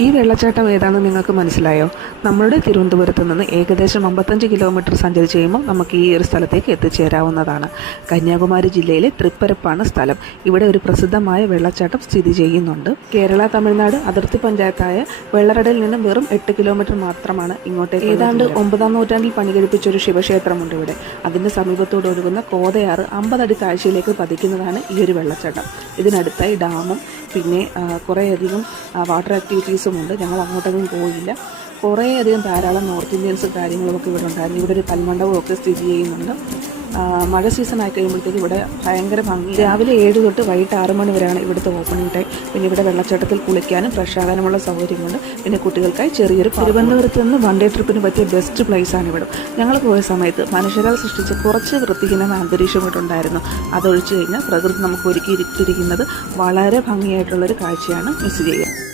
ഈ വെള്ളച്ചാട്ടം ഏതാണെന്ന് നിങ്ങൾക്ക് മനസ്സിലായോ? നമ്മളുടെ തിരുവനന്തപുരത്ത് നിന്ന് ഏകദേശം 55 കിലോമീറ്റർ സഞ്ചരിച്ച് കഴിയുമ്പോൾ നമുക്ക് ഈ ഒരു സ്ഥലത്തേക്ക് എത്തിച്ചേരാവുന്നതാണ്. കന്യാകുമാരി ജില്ലയിലെ തൃപ്പരപ്പാണ് സ്ഥലം. ഇവിടെ ഒരു പ്രസിദ്ധമായ വെള്ളച്ചാട്ടം സ്ഥിതി ചെയ്യുന്നുണ്ട്. കേരള തമിഴ്നാട് അതിർത്തി പഞ്ചായത്തായ വെള്ളറടയിൽ നിന്നും വെറും 8 കിലോമീറ്റർ മാത്രമാണ് ഇങ്ങോട്ടേക്ക്. ഏതാണ്ട് 9-ാം നൂറ്റാണ്ടിൽ പണികഴിപ്പിച്ച ഒരു ശിവക്ഷേത്രമുണ്ട് ഇവിടെ. അതിൻ്റെ സമീപത്തോട് ഒഴുകുന്ന കോതയാറ് 50 അടി താഴ്ചയിലേക്ക് പതിക്കുന്നതാണ് ഈ ഒരു വെള്ളച്ചാട്ടം. ഇതിനടുത്തായി ഡാമും പിന്നെ കുറേയധികം വാട്ടർ ആക്ടിവിറ്റീസും ഉണ്ട്. ഞങ്ങൾ അങ്ങോട്ടൊന്നും പോയില്ല. കുറേയധികം ധാരാളം നോർത്ത് ഇന്ത്യൻസ് കാര്യങ്ങളുമൊക്കെ ഇവിടെ ഉണ്ടായിരുന്നു. ഇവിടെ ഒരു കൽമണ്ഡപവും ഒക്കെ സ്ഥിതി ചെയ്യുന്നുണ്ട്. മഴ സീസൺ ആയി കഴിയുമ്പോഴത്തേക്ക് ഇവിടെ ഭയങ്കര ഭംഗി. രാവിലെ 7 തൊട്ട് വൈകിട്ട് 6 മണി വരെയാണ് ഇവിടുത്തെ ഓപ്പണിംഗ് ടൈം. പിന്നെ ഇവിടെ വെള്ളച്ചാട്ടത്തിൽ കുളിക്കാനും ഫ്രഷ് ആകാനുമുള്ള സൗകര്യമുണ്ട്. പിന്നെ കുട്ടികൾക്കായി ചെറിയൊരു തിരുവനന്തപുരത്ത് നിന്ന് വൺ ഡേ ട്രിപ്പിന് പറ്റിയ ബെസ്റ്റ് പ്ലേസാണ് ഇവിടെ. ഞങ്ങൾ പോയ സമയത്ത് മനുഷ്യരാൽ സൃഷ്ടിച്ച കുറച്ച് വൃത്തിഹീനമായ അന്തരീക്ഷം ഇവിടെ ഉണ്ടായിരുന്നു. അതൊഴിച്ചു കഴിഞ്ഞാൽ പ്രകൃതി നമുക്ക് ഒരുക്കിയിരിക്കുന്നത് വളരെ ഭംഗിയായിട്ടുള്ളൊരു കാഴ്ചയാണ് മിസ് ചെയ്യുക.